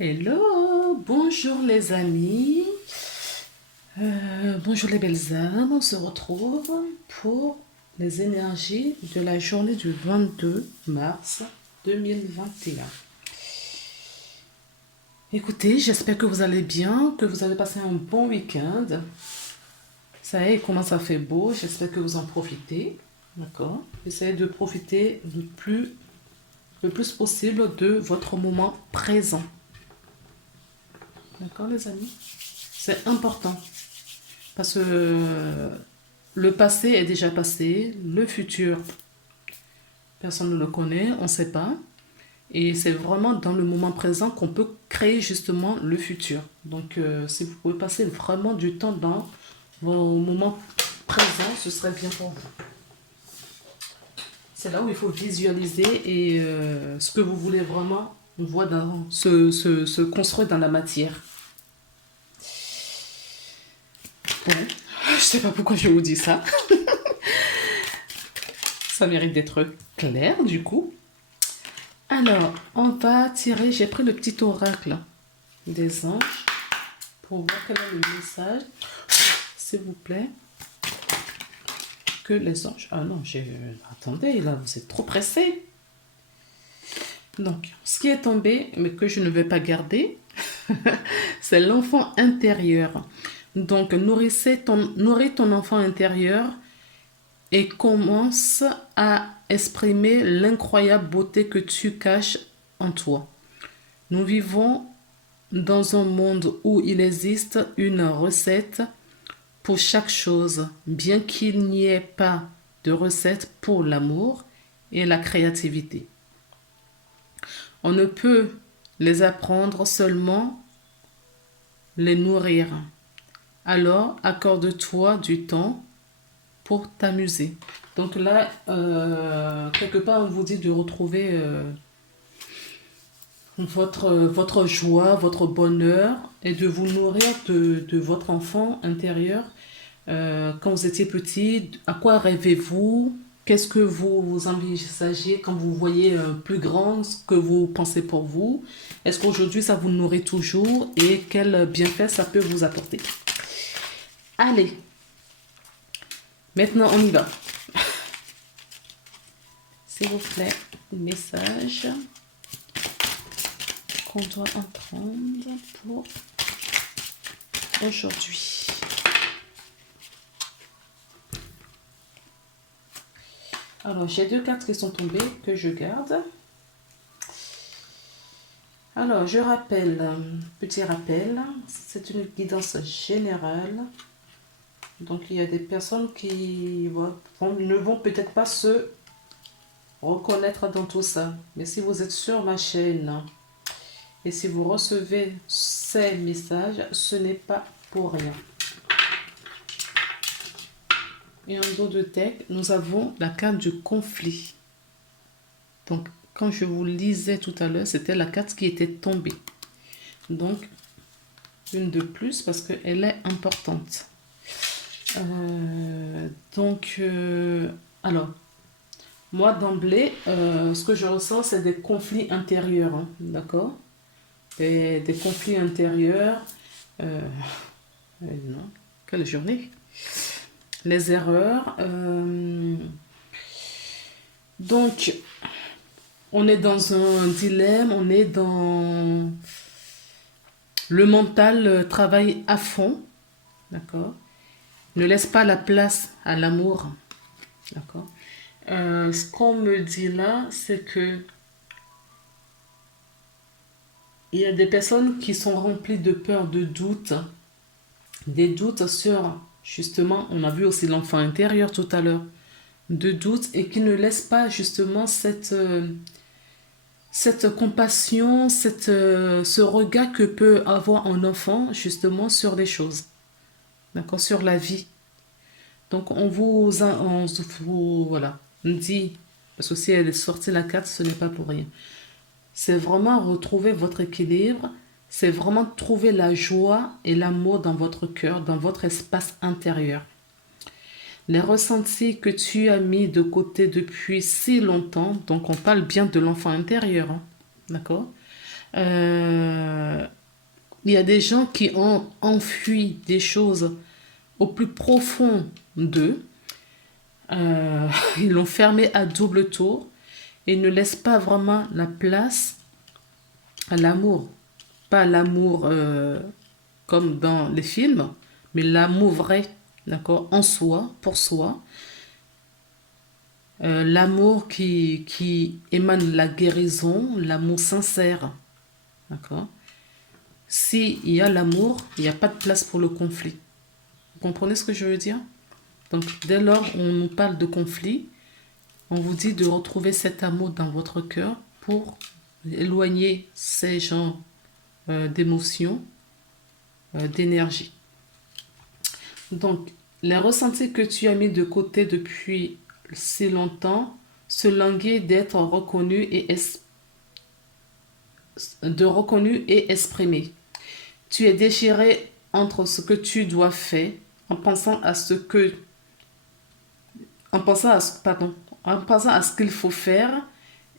Hello, bonjour les amis, bonjour les belles âmes, on se retrouve pour les énergies de la journée du 22 mars 2021. Écoutez, j'espère que vous allez bien, que vous avez passé un bon week-end. Ça y est, il commence à faire beau, j'espère que vous en profitez, d'accord? Essayez de profiter le plus possible de votre moment présent, d'accord les amis? C'est important. Parce que le passé est déjà passé, le futur, personne ne le connaît, on ne sait pas. Et c'est vraiment dans le moment présent qu'on peut créer justement le futur. Donc si vous pouvez passer vraiment du temps dans vos moments présents, ce serait bien pour vous. C'est là où il faut visualiser et ce que vous voulez vraiment voir se construire dans la matière. Bon, je sais pas pourquoi je vous dis ça. Ça mérite d'être clair du coup. Alors, on va tirer, j'ai pris le petit oracle des anges pour voir quel est le message, s'il vous plaît, que les anges... Ah non, attendez, là, vous êtes trop pressé. Donc, ce qui est tombé, mais que je ne vais pas garder, c'est l'enfant intérieur. Donc, nourris ton enfant intérieur et commence à exprimer l'incroyable beauté que tu caches en toi. Nous vivons dans un monde où il existe une recette pour chaque chose, bien qu'il n'y ait pas de recette pour l'amour et la créativité. On ne peut les apprendre, seulement les nourrir. Alors, accorde-toi du temps pour t'amuser. Donc là, quelque part, on vous dit de retrouver votre joie, votre bonheur et de vous nourrir de votre enfant intérieur. Quand vous étiez petit, à quoi rêvez-vous? Qu'est-ce que vous envisagez quand vous voyez plus grand, ce que vous pensez pour vous? Est-ce qu'aujourd'hui ça vous nourrit toujours et quel bienfait ça peut vous apporter? Allez, maintenant on y va. S'il vous plaît, message qu'on doit entendre pour aujourd'hui. Alors, j'ai deux cartes qui sont tombées que je garde. Alors, je rappelle, petit rappel, c'est une guidance générale. Donc, il y a des personnes qui ne vont peut-être pas se reconnaître dans tout ça. Mais si vous êtes sur ma chaîne et si vous recevez ces messages, ce n'est pas pour rien. Et en dos de deck, nous avons la carte du conflit. Donc, quand je vous lisais tout à l'heure, c'était la carte qui était tombée. Donc, une de plus parce qu'elle est importante. Alors, moi d'emblée, ce que je ressens, c'est des conflits intérieurs. Hein, d'accord? Des conflits intérieurs. Non, quelle journée! Les erreurs. Donc, on est dans un dilemme, on est dans... Le mental travaille à fond, d'accord? Ne laisse pas la place à l'amour, d'accord? Ce qu'on me dit là, c'est que il y a des personnes qui sont remplies de peur, de doutes, des doutes sur, justement, on a vu aussi l'enfant intérieur tout à l'heure, de doutes et qui ne laissent pas justement cette compassion, ce regard que peut avoir un enfant justement sur les choses, d'accord, sur la vie. Donc voilà, on dit, parce que si elle est sortie la carte, ce n'est pas pour rien. C'est vraiment retrouver votre équilibre, c'est vraiment trouver la joie et l'amour dans votre cœur, dans votre espace intérieur. Les ressentis que tu as mis de côté depuis si longtemps, donc on parle bien de l'enfant intérieur, hein, d'accord? Euh, il y a des gens qui ont enfui des choses au plus profond d'eux. Euh, Ils l'ont fermé à double tour et ne laissent pas vraiment la place à l'amour. Pas l'amour comme dans les films, mais l'amour vrai, d'accord, en soi, pour soi. L'amour qui émane de la guérison, l'amour sincère, d'accord. S'il y a l'amour, il n'y a pas de place pour le conflit. Vous comprenez ce que je veux dire? Donc, dès lors où on nous parle de conflit, on vous dit de retrouver cet amour dans votre cœur pour éloigner ces genres d'émotions, d'énergie. Donc, les ressentis que tu as mis de côté depuis si longtemps se languissent d'être reconnus et exprimés. Tu es déchiré entre ce que tu dois faire en pensant à ce que en pensant à ce qu'il faut faire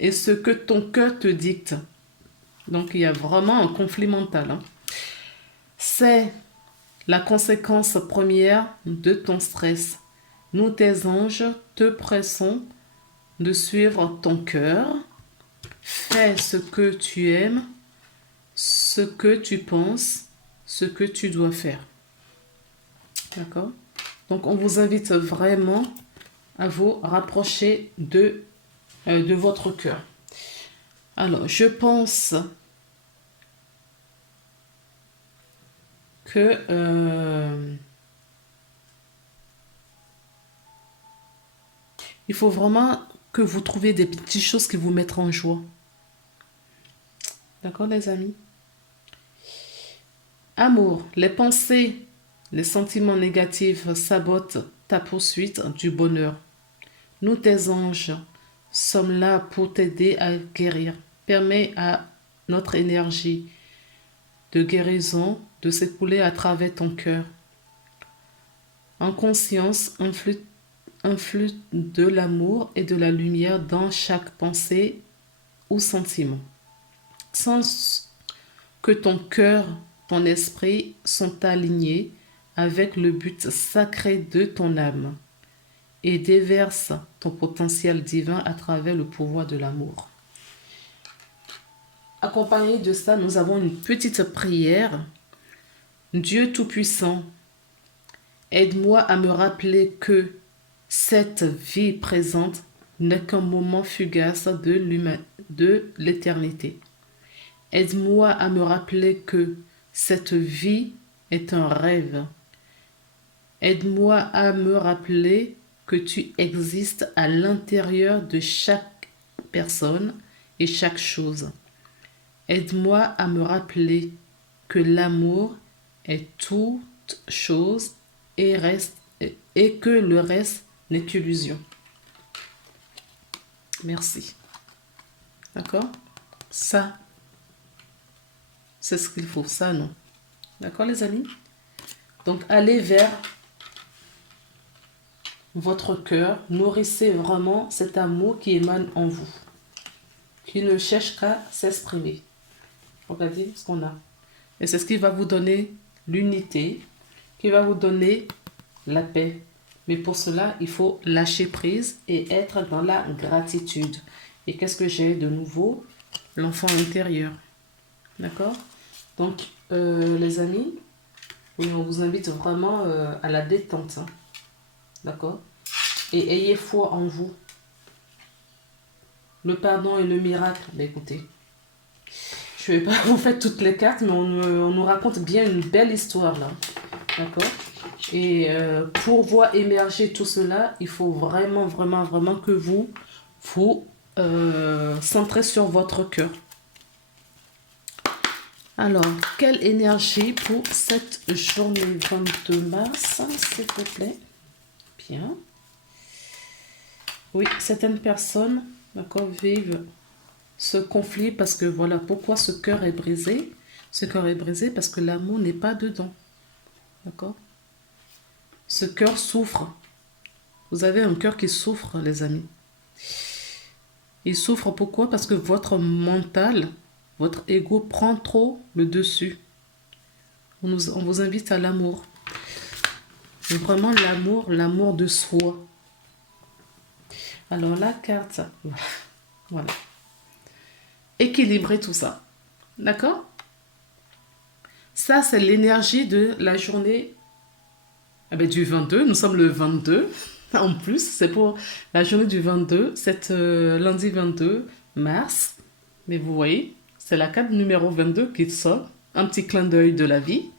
et ce que ton cœur te dicte. Donc il y a vraiment un conflit mental, hein. C'est la conséquence première de ton stress. Nous, tes anges, te pressons de suivre ton cœur. Fais ce que tu aimes, ce que tu penses, ce que tu dois faire. D'accord? Donc on vous invite vraiment à vous rapprocher de votre cœur. Alors, je pense que il faut vraiment que vous trouviez des petites choses qui vous mettent en joie. D'accord, les amis? Amour, les pensées, les sentiments négatifs sabotent ta poursuite du bonheur. Nous, tes anges, sommes là pour t'aider à guérir. Permets à notre énergie de guérison de s'écouler à travers ton cœur. En conscience, influe de l'amour et de la lumière dans chaque pensée ou sentiment. Sans que ton cœur, ton esprit sont alignés avec le but sacré de ton âme et déverse ton potentiel divin à travers le pouvoir de l'amour. Accompagné de ça, nous avons une petite prière. Dieu Tout-Puissant, aide-moi à me rappeler que cette vie présente n'est qu'un moment fugace de l'éternité. Aide-moi à me rappeler que cette vie est un rêve. Aide-moi à me rappeler que tu existes à l'intérieur de chaque personne et chaque chose. Aide-moi à me rappeler que l'amour est toute chose et que le reste n'est qu'illusion. Merci. D'accord? Ça, c'est ce qu'il faut. Ça, non. D'accord, les amis? Donc, allez vers votre cœur. Nourrissez vraiment cet amour qui émane en vous, qui ne cherche qu'à s'exprimer. Regardez ce qu'on a. Et c'est ce qui va vous donner l'unité, qui va vous donner la paix. Mais pour cela, il faut lâcher prise et être dans la gratitude. Et qu'est-ce que j'ai de nouveau? L'enfant intérieur. D'accord? Donc, les amis, oui, on vous invite vraiment à la détente. Hein. D'accord? Et ayez foi en vous. Le pardon et le miracle. Ben écoutez, je ne vais pas vous faire toutes les cartes, mais on nous raconte bien une belle histoire là. D'accord? Et pour voir émerger tout cela, il faut vraiment, vraiment, vraiment que vous centrez sur votre cœur. Alors, quelle énergie pour cette journée 22 mars, s'il vous plaît? Bien. Oui, certaines personnes, d'accord, vivent ce conflit parce que voilà, pourquoi ce cœur est brisé? Ce cœur est brisé parce que l'amour n'est pas dedans. D'accord? Ce cœur souffre. Vous avez un cœur qui souffre, les amis. Il souffre pourquoi? Parce que votre mental Votre ego prend trop le dessus. On vous invite à l'amour. Vraiment l'amour de soi. Alors la carte, voilà. Équilibrer tout ça. D'accord? Ça, c'est l'énergie de la journée du 22. Nous sommes le 22. En plus, c'est pour la journée du 22, lundi 22 mars. Mais vous voyez, c'est la carte numéro 22 qui sort. Un petit clin d'œil de la vie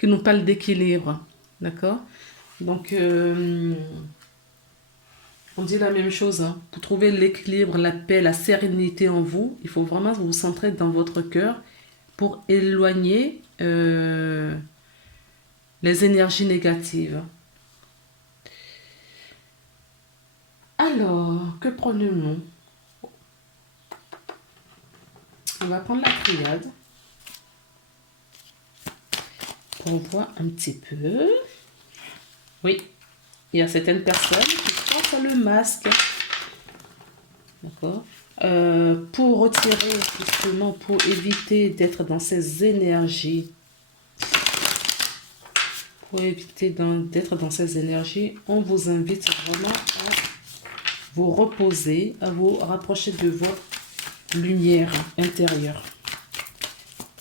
qui nous parle d'équilibre. D'accord? Donc, on dit la même chose. Hein. Pour trouver l'équilibre, la paix, la sérénité en vous, il faut vraiment vous centrer dans votre cœur pour éloigner les énergies négatives. Alors, que prenons-nous? On va prendre la triade pour voir un petit peu. Oui, il y a certaines personnes qui pensent le masque. D'accord. Pour retirer, justement, pour éviter d'être dans ces énergies, on vous invite vraiment à vous reposer, à vous rapprocher de votre lumière intérieure.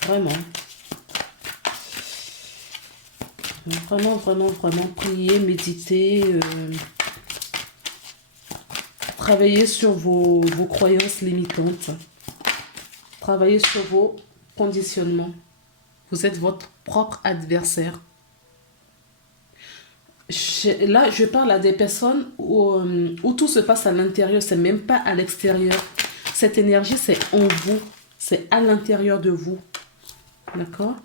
Vraiment. Vraiment prier, méditer, travailler sur vos croyances limitantes. Travailler sur vos conditionnements. Vous êtes votre propre adversaire. Là, je parle à des personnes où tout se passe à l'intérieur, c'est même pas à l'extérieur. Cette énergie, c'est en vous, c'est à l'intérieur de vous. D'accord?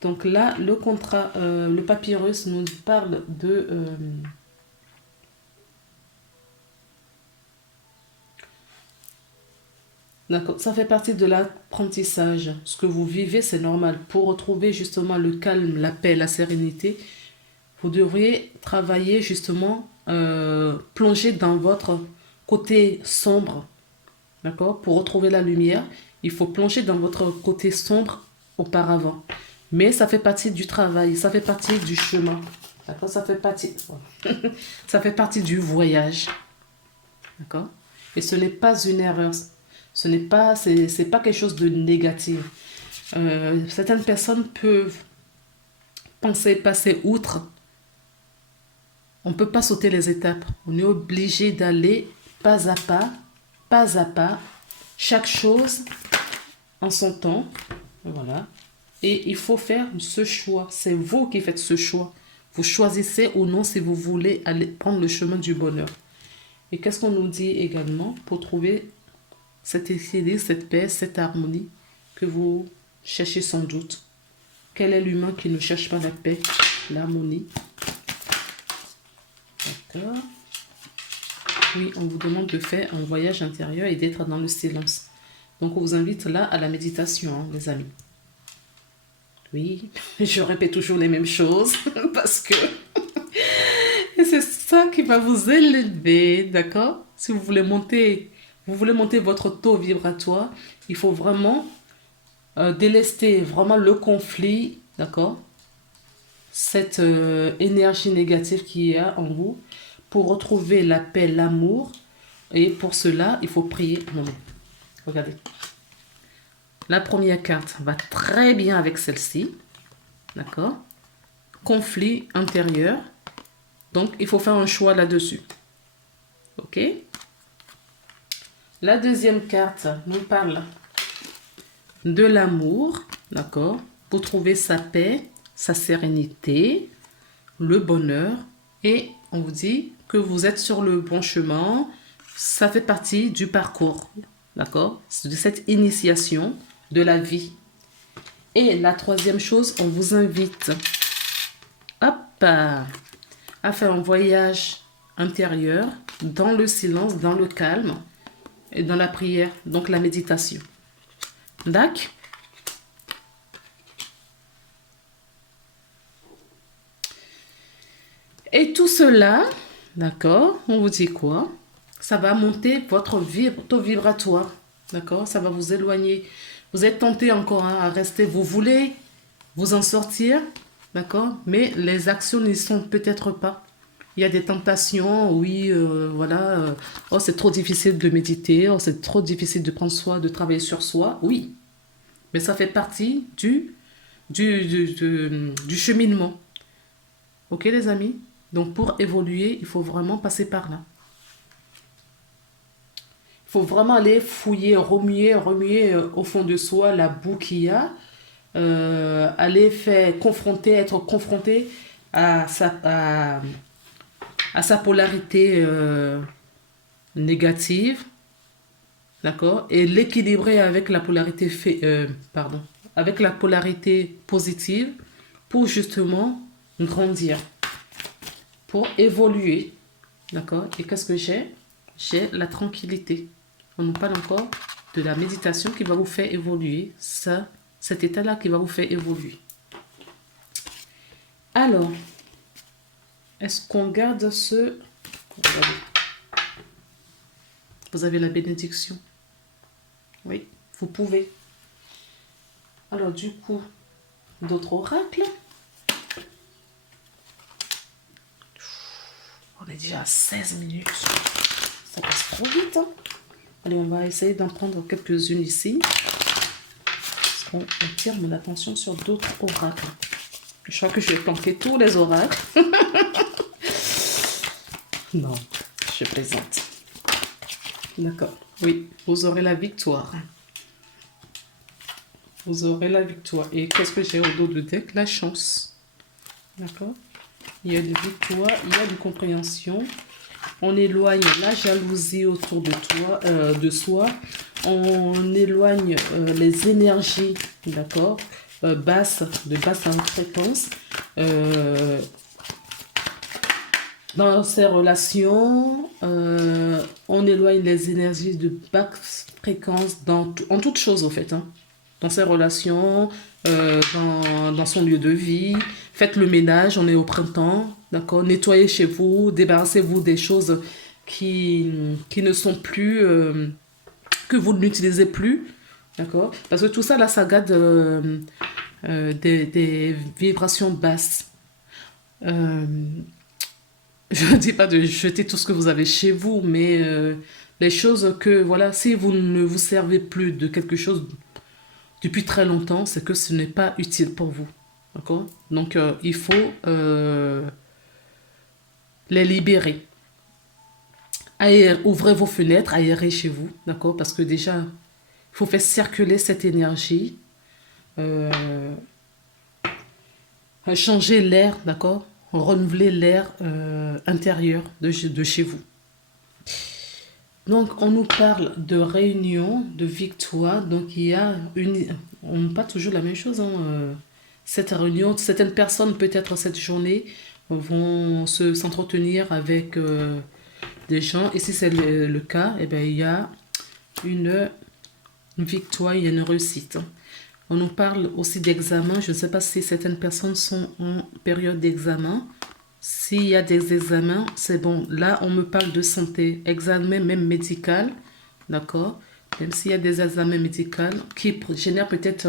Donc là, le papyrus nous parle de... D'accord, ça fait partie de l'apprentissage. Ce que vous vivez, c'est normal. Pour retrouver justement le calme, la paix, la sérénité, vous devriez travailler justement, plonger dans votre côté sombre. D'accord? Pour retrouver la lumière, il faut plonger dans votre côté sombre auparavant. Mais ça fait partie du travail, ça fait partie du chemin. D'accord? Ça fait partie du voyage. D'accord? Et ce n'est pas une erreur. C'est pas quelque chose de négatif. Certaines personnes peuvent penser passer outre. On ne peut pas sauter les étapes. On est obligé d'aller pas à pas, chaque chose en son temps. Voilà. Et il faut faire ce choix. C'est vous qui faites ce choix. Vous choisissez ou non si vous voulez aller prendre le chemin du bonheur. Et qu'est-ce qu'on nous dit également pour trouver cet équilibre, cette paix, cette harmonie que vous cherchez sans doute? Quel est l'humain qui ne cherche pas la paix, l'harmonie? D'accord. Oui, on vous demande de faire un voyage intérieur et d'être dans le silence. Donc, on vous invite là à la méditation, hein, les amis. Oui, je répète toujours les mêmes choses parce que c'est ça qui va vous élever, d'accord? Si vous voulez monter votre taux vibratoire, il faut vraiment délester vraiment le conflit, d'accord? Cette énergie négative qu'il y a en vous pour retrouver la paix, l'amour. Et pour cela, il faut prier. Non, mais, regardez. La première carte va très bien avec celle-ci. D'accord? Conflit intérieur. Donc, il faut faire un choix là-dessus. OK? La deuxième carte nous parle de l'amour. D'accord? Pour trouver sa paix, sa sérénité, le bonheur. Et on vous dit que vous êtes sur le bon chemin. Ça fait partie du parcours. D'accord? De cette initiation de la vie. Et la troisième chose, on vous invite à faire un voyage intérieur dans le silence, dans le calme et dans la prière, donc la méditation. D'accord? Et tout cela, d'accord, on vous dit quoi? Ça va monter votre taux vibratoire, d'accord? Ça va vous éloigner Vous êtes tenté encore hein, à rester, vous voulez vous en sortir, d'accord? Mais les actions n'y sont peut-être pas. Il y a des tentations, oui, voilà. Oh, c'est trop difficile de méditer, oh, c'est trop difficile de prendre soin, de travailler sur soi, oui. Mais ça fait partie du cheminement. Ok, les amis? Donc, pour évoluer, il faut vraiment passer par là. Il faut vraiment aller fouiller, remuer au fond de soi la boue qu'il y a. Aller faire confronter, être confronté à sa polarité négative, d'accord, et l'équilibrer avec la polarité pardon, avec la polarité positive pour justement grandir, pour évoluer, d'accord. Et qu'est-ce que j'ai? J'ai la tranquillité. On nous parle encore de la méditation qui va vous faire évoluer, ça, cet état-là qui va vous faire évoluer. Alors, est-ce qu'on garde ce... Vous avez la bénédiction. Oui, vous pouvez. Alors, du coup, d'autres oracles. On est déjà à 16 minutes. Ça passe trop vite. Hein? Allez, on va essayer d'en prendre quelques-unes ici. Parce qu'on attire mon attention sur d'autres oracles. Je crois que je vais planquer tous les oracles. Non, je plaisante. D'accord. Oui, vous aurez la victoire. Vous aurez la victoire. Et qu'est-ce que j'ai au dos de deck? La chance. D'accord. Il y a de victoire, il y a de compréhension. On éloigne la jalousie autour de toi, de soi. On éloigne les énergies, d'accord, basses, de basse fréquence. Dans ces relations, on éloigne les énergies de basse fréquence en toute chose, en fait. Hein. Dans ses relations, dans son lieu de vie. Faites le ménage, on est au printemps, d'accord? Nettoyez chez vous, débarrassez-vous des choses qui ne sont plus, que vous n'utilisez plus, d'accord? Parce que tout ça, là, ça garde des vibrations basses. Je ne dis pas de jeter tout ce que vous avez chez vous, mais les choses que, voilà, si vous ne vous servez plus de quelque chose depuis très longtemps, c'est que ce n'est pas utile pour vous. D'accord? Donc, il faut les libérer. Ouvrez vos fenêtres, aérez chez vous. D'accord? Parce que déjà, il faut faire circuler cette énergie. Changer l'air, d'accord? Renouveler l'air intérieur de chez vous. Donc, on nous parle de réunion, de victoire. Donc, il y a on ne pas toujours la même chose. Hein. Cette réunion, certaines personnes, peut-être cette journée, vont s'entretenir avec des gens. Et si c'est le cas, eh bien, il y a une victoire, il y a une réussite. On nous parle aussi d'examen. Je ne sais pas si certaines personnes sont en période d'examen. S'il y a des examens, c'est bon. Là, on me parle de santé. Examen même médical. D'accord? Même s'il y a des examens médicaux qui génèrent peut-être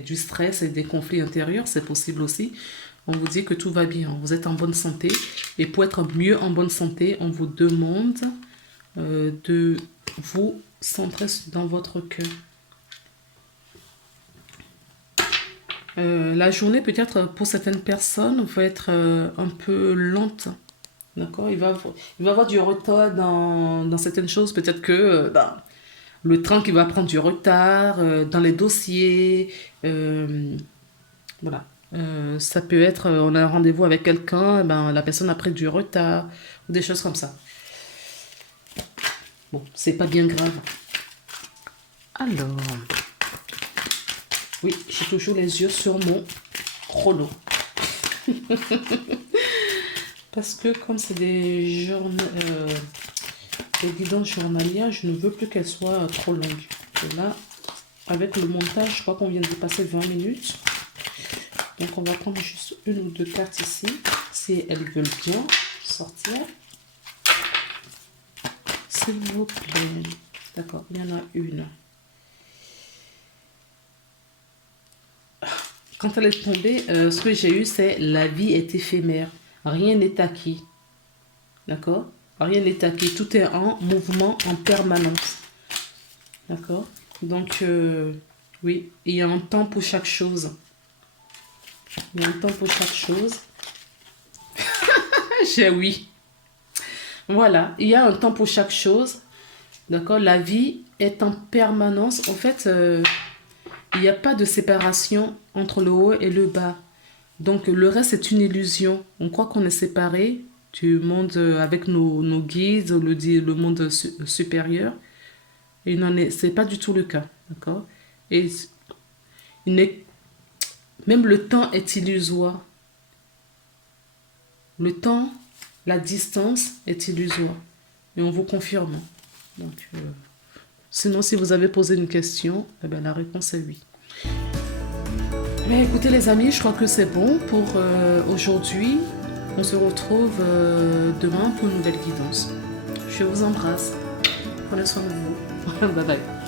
du stress et des conflits intérieurs, c'est possible aussi. On vous dit que tout va bien. Vous êtes en bonne santé. Et pour être mieux en bonne santé, on vous demande de vous centrer dans votre cœur. La journée, peut-être pour certaines personnes, va être un peu lente. D'accord? Il va y avoir du retard dans certaines choses. Peut-être que le train qui va prendre du retard dans les dossiers. Voilà. Ça peut être, on a un rendez-vous avec quelqu'un, la personne a pris du retard, ou des choses comme ça. Bon, c'est pas bien grave. Alors. Oui, j'ai toujours les yeux sur mon chrono. Parce que comme c'est des guidons journalières, je ne veux plus qu'elles soient trop longues. Et là, avec le montage, je crois qu'on vient de passer 20 minutes. Donc on va prendre juste une ou deux cartes ici, si elles veulent bien sortir. S'il vous plaît. D'accord, il y en a une. Quand elle est tombée, ce que j'ai eu, c'est la vie est éphémère. Rien n'est acquis. D'accord? Rien n'est acquis. Tout est en mouvement en permanence. D'accord? Donc, oui, il y a un temps pour chaque chose. Il y a un temps pour chaque chose. J'ai oui. Voilà, il y a un temps pour chaque chose. D'accord? La vie est en permanence. En fait, il n'y a pas de séparation entre le haut et le bas. Donc, le reste est une illusion. On croit qu'on est séparé du monde avec nos guides, le monde supérieur. Et non, c'est pas du tout le cas. D'accord? Et il n'est, même le temps est illusoire. Le temps, la distance est illusoire. Et on vous confirme. Donc, sinon, si vous avez posé une question, eh bien, la réponse est oui. Mais écoutez les amis, je crois que c'est bon pour aujourd'hui. On se retrouve demain pour une nouvelle guidance. Je vous embrasse. Prenez soin de vous. Bye bye.